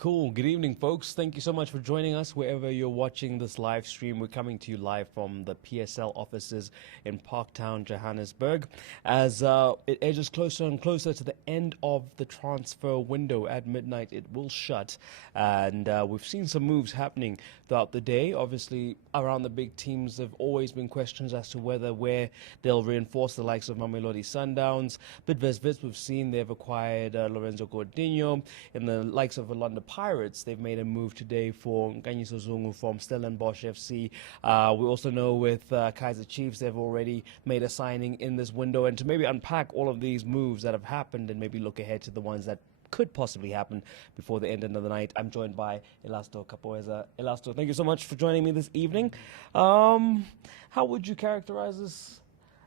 Cool. Good evening, folks. Thank you so much for joining us wherever you're watching this live stream. We're coming to you live from the PSL offices in Parktown, Johannesburg. As it edges closer and closer to the end of the transfer window at midnight, it will shut. And we've seen some moves happening throughout the day. Obviously, around the big teams, there have always been questions as to where they'll reinforce the likes of Mamelodi Sundowns. Bidvest, we've seen they've acquired Lorenzo Gordinho. In the likes of Orlando Pirates, they've made a move today for Nkanyiso Zungu from Stellenbosch FC. We also know with Kaizer Chiefs, they've already made a signing in this window. And to maybe unpack all of these moves that have happened and maybe look ahead to the ones that could possibly happen before the end of the night, I'm joined by Elasto Capoeza. Elasto, thank you so much for joining me this evening. How would you characterize this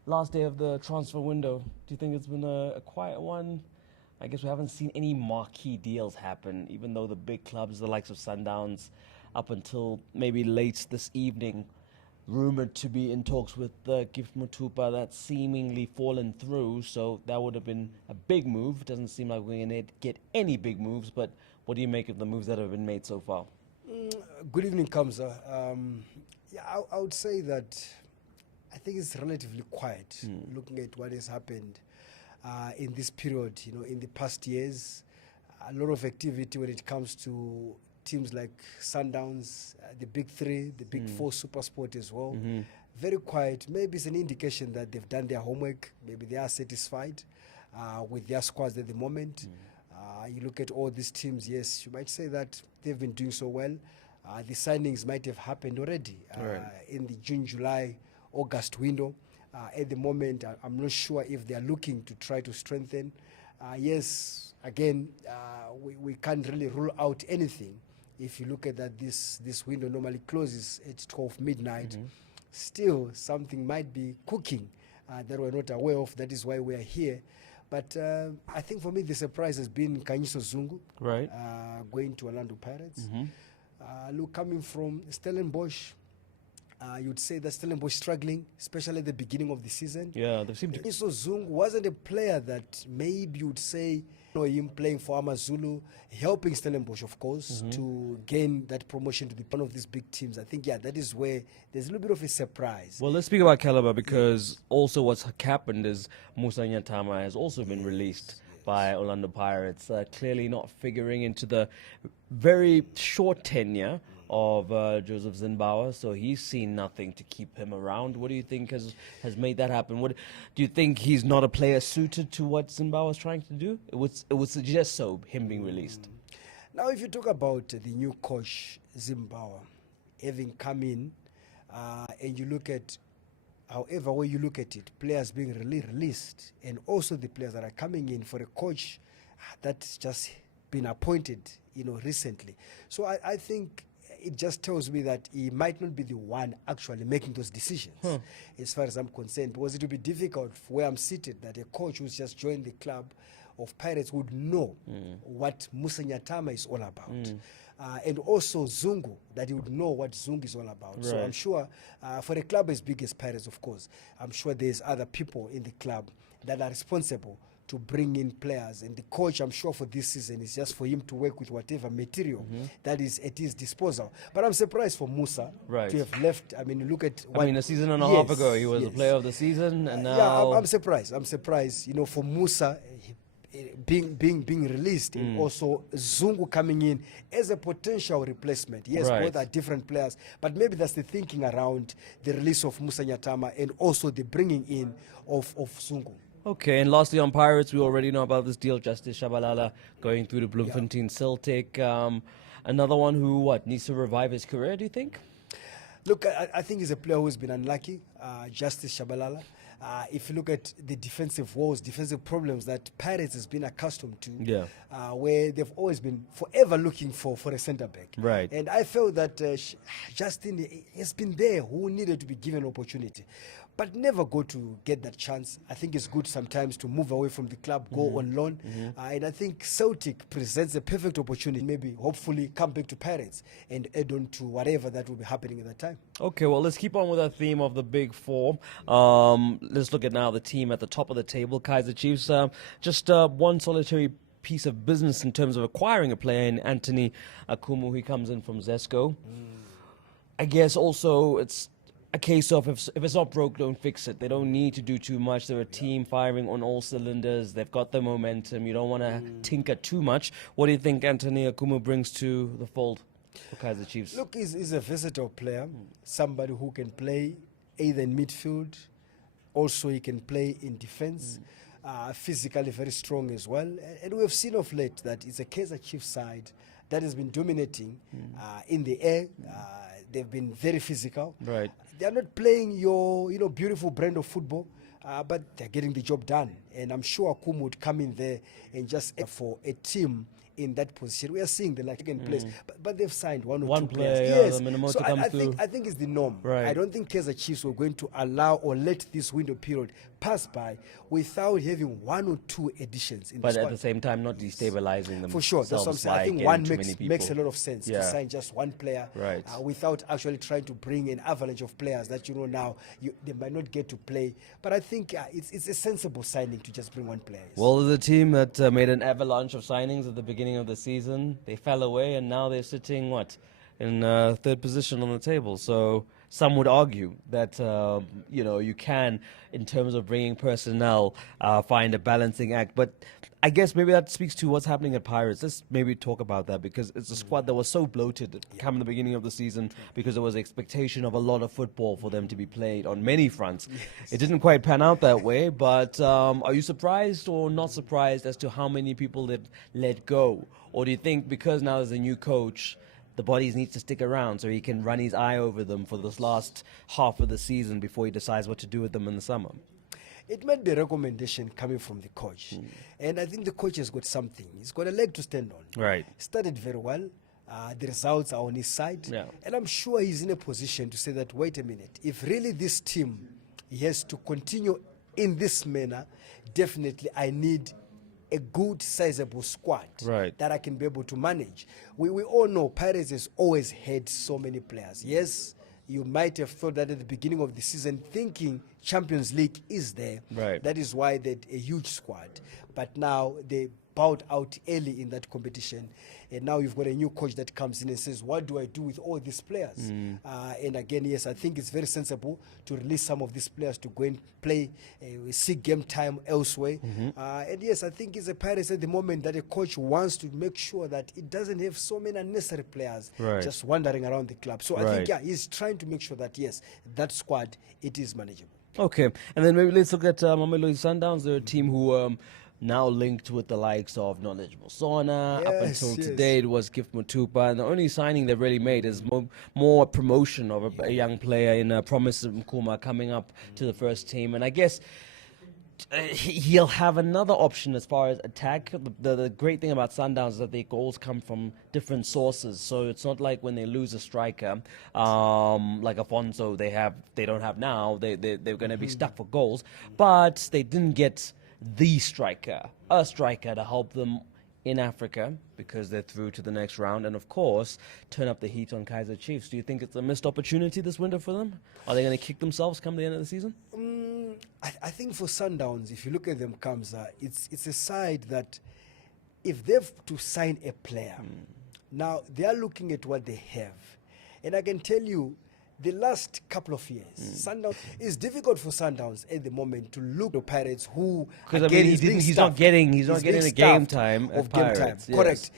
last day of the transfer window? Do you think it's been a quiet one? I guess we haven't seen any marquee deals happen, even though the big clubs, the likes of Sundowns, up until maybe late this evening, rumored to be in talks with Gift Mutupa, that's seemingly fallen through. So that would have been a big move. It doesn't seem like we're going to get any big moves, but what do you make of the moves that have been made so far? Good evening, Kamza. I would say that I think it's relatively quiet, looking at what has happened in this period. You know, in the past years, a lot of activity when it comes to teams like Sundowns, the big three, the big four, SuperSport as well. Very quiet. Maybe it's an indication that they've done their homework. Maybe they are satisfied with their squads at the moment. You look at all these teams, yes, you might say that they've been doing so well. The signings might have happened already in the June, July, August window. At the moment, I'm not sure if they are looking to try to strengthen. Yes, again, we can't really rule out anything. If you look at that, this window normally closes at 12 midnight. Still, something might be cooking that we're not aware of. That is why we are here. But I think for me, the surprise has been Nkanyiso Zungu going to Orlando Pirates. Look, coming from Stellenbosch, you'd say that Stellenbosch struggling, especially at the beginning of the season. Yeah, they seem to. So Zungu wasn't a player that maybe you'd say, you know, him playing for Amazulu, helping Stellenbosch, of course, to gain that promotion to be one of these big teams. I think, that is where there's a little bit of a surprise. Well, let's speak about caliber, because also what's happened is Musa Nyatama has also been released by Orlando Pirates, clearly not figuring into the very short tenure of Joseph Zimbabwe, so he's seen nothing to keep him around. What do you think has made that happen? What do you think? He's not a player suited to what Zimbabwe is trying to do? It would suggest so, him being released. Now, if you talk about the new coach Zimbabwe having come in, and you look at however way you look at it, players being released, and also the players that are coming in for a coach that's just been appointed, you know, recently. So I think it just tells me that he might not be the one actually making those decisions, as far as I'm concerned, because it would be difficult where I'm seated that a coach who's just joined the club of Pirates would know what Musa Nyatama is all about. And also Zungu, that he would know what Zungu is all about. So I'm sure for a club as big as Pirates, of course, I'm sure there's other people in the club that are responsible to bring in players, and the coach, I'm sure, for this season is just for him to work with whatever material that is at his disposal. But I'm surprised for Musa to have left. I mean, look at a season and a half ago he was the player of the season, and now I'm surprised, you know, for Musa being released, and also Zungu coming in as a potential replacement. Yes, both are different players, but maybe that's the thinking around the release of Musa Nyatama and also the bringing in of Zungu. Okay, and lastly on Pirates, we already know about this deal, Justice Shabalala going through to Bloemfontein Celtic. Another one who, needs to revive his career, do you think? Look, I think he's a player who's been unlucky, Justice Shabalala. If you look at the defensive woes, defensive problems that Pirates has been accustomed to, where they've always been forever looking for a centre-back. And I felt that Justin has been there, who needed to be given opportunity, but never go to get that chance. I think it's good sometimes to move away from the club, go on loan. And I think Celtic presents a perfect opportunity, maybe hopefully come back to Pirates and add on to whatever that will be happening at that time. Okay, well, let's keep on with our theme of the big four. Let's look at now the team at the top of the table, Kaizer Chiefs. Just one solitary piece of business in terms of acquiring a player in Anthony Akumu. He comes in from Zesco. I guess also it's a case of if it's not broke, don't fix it. They don't need to do too much. They're a team firing on all cylinders. They've got the momentum. You don't want to tinker too much. What do you think Anthony Akumu brings to the fold for Kaizer Chiefs? Look, he's a versatile player, somebody who can play either in midfield, also he can play in defense, physically very strong as well. And we have seen of late that it's a Kaizer Chiefs side that has been dominating in the air. They've been very physical. Right. They are not playing your beautiful brand of football, but they're getting the job done. And I'm sure Akumu would come in there and just for a team in that position. We are seeing the second place, but they've signed one or two player, players. yeah, Yes, the minimum so to come I through. think it's the norm. Right. I don't think Kaizer Chiefs were going to allow or let this window period pass by without having one or two additions in the But squad. at the same time, not destabilizing them. For sure, that's what I'm saying. I think one makes a lot of sense Yeah. to sign just one player Right. without actually trying to bring an avalanche of players that now they might not get to play. But I think it's a sensible signing to just bring one player. Yes. Well, there's a team that made an avalanche of signings at the beginning of the season. They fell away, and now they're sitting, in third position on the table. So some would argue that, you can, in terms of bringing personnel, find a balancing act. But I guess maybe that speaks to what's happening at Pirates. Let's maybe talk about that, because it's a squad that was so bloated come the beginning of the season, because there was expectation of a lot of football for them to be played on many fronts. It didn't quite pan out that way, but are you surprised or not surprised as to how many people they've let go? Or do you think because now there's a new coach, the bodies need to stick around so he can run his eye over them for this last half of the season before he decides what to do with them in the summer? It might be a recommendation coming from the coach. And I think the coach has got something. He's got a leg to stand on. Right. He started very well. The results are on his side. Yeah. And I'm sure he's in a position to say that, wait a minute, if really this team has to continue in this manner, definitely I need a good, sizable squad that I can be able to manage. We all know Pirates has always had so many players. Yes, you might have thought that at the beginning of the season, thinking Champions League is there. Right. That is why they had a huge squad. But now they bowed out early in that competition. And now you've got a new coach that comes in and says, what do I do with all these players? And again, yes, I think it's very sensible to release some of these players to go and play, seek game time elsewhere. And yes, I think it's a Pirates at the moment that a coach wants to make sure that it doesn't have so many unnecessary players just wandering around the club. So I think, he's trying to make sure that, yes, that squad, it is manageable. Okay, and then maybe let's look at Mamelodi Sundowns. They're a team who now linked with the likes of Knowledgeable Sona. Up until today, it was Gift Mutupa. And the only signing they've really made is more promotion of a young player in Promise Mkuma coming up to the first team. And I guess he'll have another option as far as attack. The great thing about Sundowns is that their goals come from different sources. So it's not like when they lose a striker, like Afonso, they don't have now. They're going to be stuck for goals. But they didn't get a striker to help them in Africa, because they're through to the next round, and of course turn up the heat on Kaizer Chiefs. Do you think it's a missed opportunity this window for them? Are they going to kick themselves come the end of the season? I think for Sundowns, if you look at them, Kamsa, it's a side that if they've to sign a player, now they are looking at what they have. And I can tell you, the last couple of years, Sundowns, it's difficult for Sundowns at the moment to look at Pirates who, Because again, he's not getting the game time of of game time. Pirates. Yes. Correct.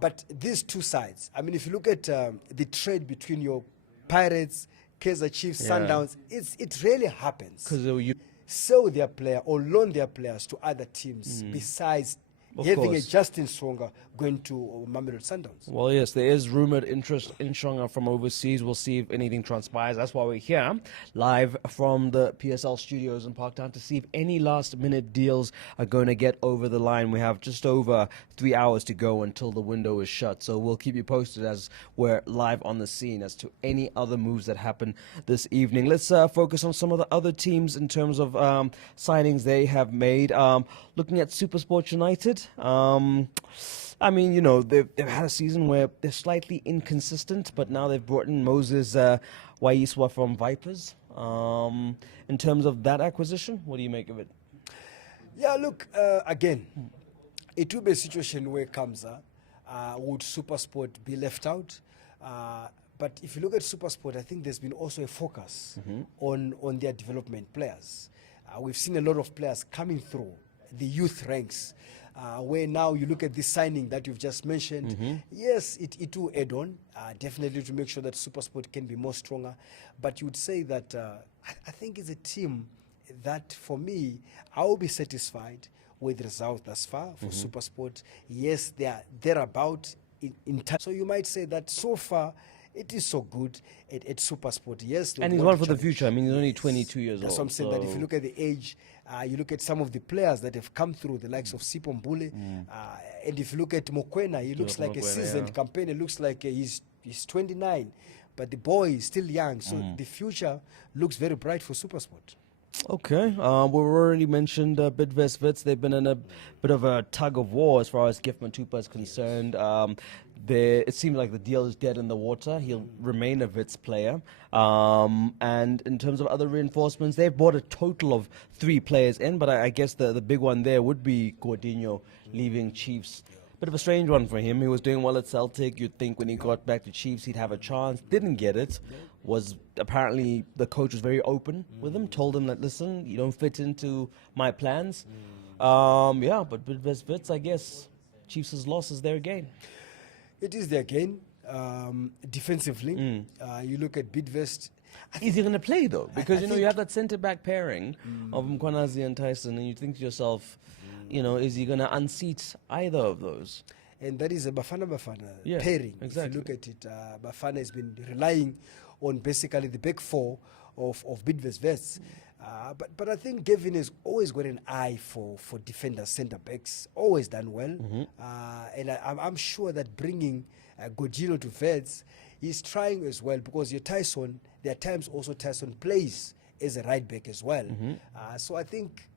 But these two sides, I mean, if you look at the trade between your Pirates, Kaizer Chiefs, Sundowns, it rarely happens. Because you Sell their player or loan their players to other teams besides Of having course. a Justin Songa going to Mamelodi Sundowns. Well, yes, there is rumored interest in Shonga from overseas. We'll see if anything transpires. That's why we're here, live from the PSL studios in Parktown, to see if any last-minute deals are going to get over the line. We have just over 3 hours to go until the window is shut, so we'll keep you posted as we're live on the scene as to any other moves that happen this evening. Let's focus on some of the other teams in terms of signings they have made. Looking at SuperSport United, I mean, you know, they've had a season where they're slightly inconsistent, but now they've brought in Moses Waiswa from Vipers. In terms of that acquisition, what do you make of it? Yeah, look, again, it will be a situation where Kamza would SuperSport be left out. But if you look at SuperSport, I think there's been also a focus on their development players. We've seen a lot of players coming through the youth ranks, where now you look at this signing that you've just mentioned. Yes, it will add on, definitely to make sure that SuperSport can be more stronger. But you would say that I think it's a team that, for me, I will be satisfied with the result thus far for SuperSport. Yes, they are thereabout in time. So you might say that so far, it is so good at SuperSport. Yes, and he's one for the future. I mean, he's only 22 years old. That's what I'm saying. That if you look at the age, you look at some of the players that have come through, the likes of Sipho Mbule, and if you look at Mokoena, he looks like a seasoned campaigner. It looks like he's 29, but the boy is still young. So the future looks very bright for SuperSport. Okay, we've already mentioned Bidvest Wits. They've been in a bit of a tug of war as far as Gift Matupa is concerned. It seems like the deal is dead in the water. He'll remain a Wits player. And in terms of other reinforcements, they've bought a total of 3 players in, but I guess the big one there would be Gordinho leaving Chiefs. Bit of a strange one for him. He was doing well at Celtic. You'd think when he got back to Chiefs he'd have a chance. Didn't get it. Was apparently the coach was very open with him. Told him that, listen, you don't fit into my plans. Yeah, but Bidvest Wits, I guess Chiefs' loss is their gain. It is their gain. Defensively, you look at Bidvest. Is he going to play though? Because you have that centre back pairing of Mkwanazi and Tyson, and you think to yourself, is he going to unseat either of those? And that is a Bafana pairing. Exactly. If you look at it, Bafana has been relying on basically the back four of Bidvest Wits. But I think Gavin has always got an eye for defenders, centre backs, always done well. And I'm sure that bringing Gordinho to Wits, he's trying as well, because Tyson, there are times also Tyson plays as a right back as well. So I think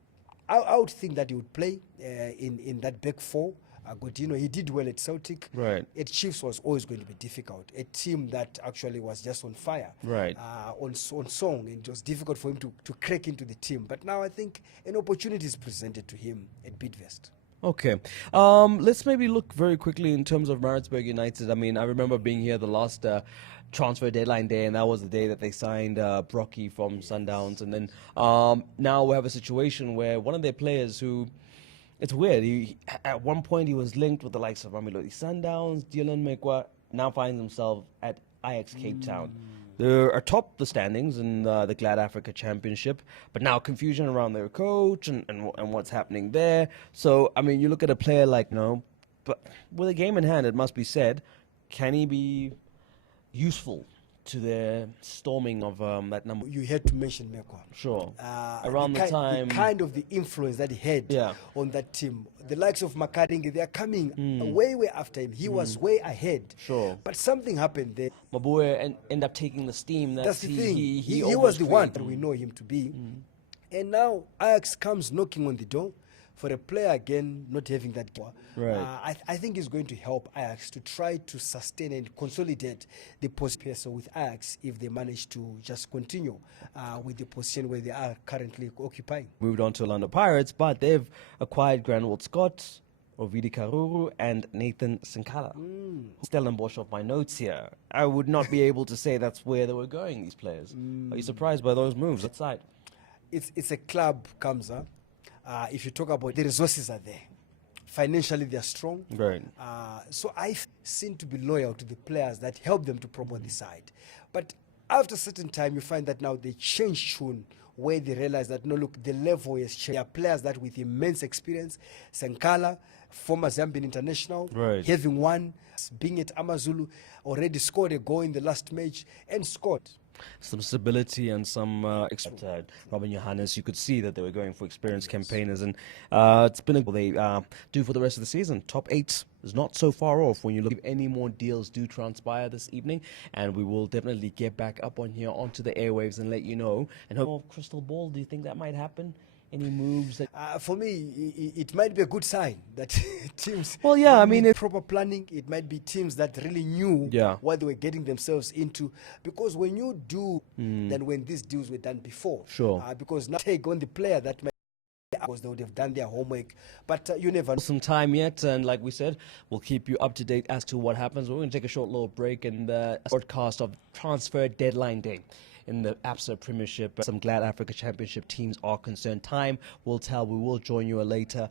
I would think that he would play in that back four. Gordinho, he did well at Celtic. Right. At Chiefs was always going to be difficult. A team that actually was just on fire. Right. On song, and it was difficult for him to crack into the team. But now I think an opportunity is presented to him at Bidvest. Okay. Let's maybe look very quickly in terms of Maritzburg United. I mean, I remember being here the last transfer deadline day, and that was the day that they signed Brocky from Sundowns. And then now we have a situation where one of their players who, it's weird, at one point he was linked with the likes of Mamelodi Sundowns, Dylan Mekwa, now finds himself at Ajax Cape Town. They're atop the standings in the Glad Africa Championship, but now confusion around their coach and what's happening there. So, I mean, you look at a player like, but with a game in hand, it must be said, can he be useful to the storming of that number? You had to mention Mekwa. Sure. Around the time, the kind of the influence that he had on that team. The likes of Makaringi, they are coming way after him. He was way ahead. Sure. But something happened there. Mabue end up taking the steam. That's the thing. He was the one that we know him to be. And now Ajax comes knocking on the door. For a player, again, not having that power, right. I think it's going to help Ajax to try to sustain and consolidate the position with Ajax if they manage to just continue with the position where they are currently occupying. Moved on to Orlando Pirates, but they've acquired Granwald Scott, Ovidi Karuru, and Nathan Sinkala. Stellenbosch off my notes here. I would not be able to say that's where they were going, these players. Are you surprised by those moves? Outside? It's a club, Kamza. If you talk about the resources are there, financially they are strong. Right. So I seem to be loyal to the players that help them to promote the side. But after a certain time, you find that now they change tune, where they realize that, no, look, the level has changed. There are players that with immense experience, Sankala, former Zambian international, having won, being at Amazulu, already scored a goal in the last match and scored. Some stability and some Robin Johannes, you could see that they were going for experienced campaigners, and it's been they do for the rest of the season. Top 8 is not so far off when you look. If any more deals do transpire this evening, and we will definitely get back up on here onto the airwaves and let you know. And hope crystal ball, do you think that might happen? Any moves? For me, it might be a good sign that teams. Well, yeah, I mean, proper planning. It might be teams that really knew what they were getting themselves into. Because when you do, then when these deals were done before, sure. Because now take on the player that might because they would have done their homework. But you never know. Some time yet, and like we said, we'll keep you up to date as to what happens. We're going to take a short little break and broadcast of transfer deadline day in the ABSA Premiership. Some Glad Africa Championship teams are concerned. Time will tell. We will join you later.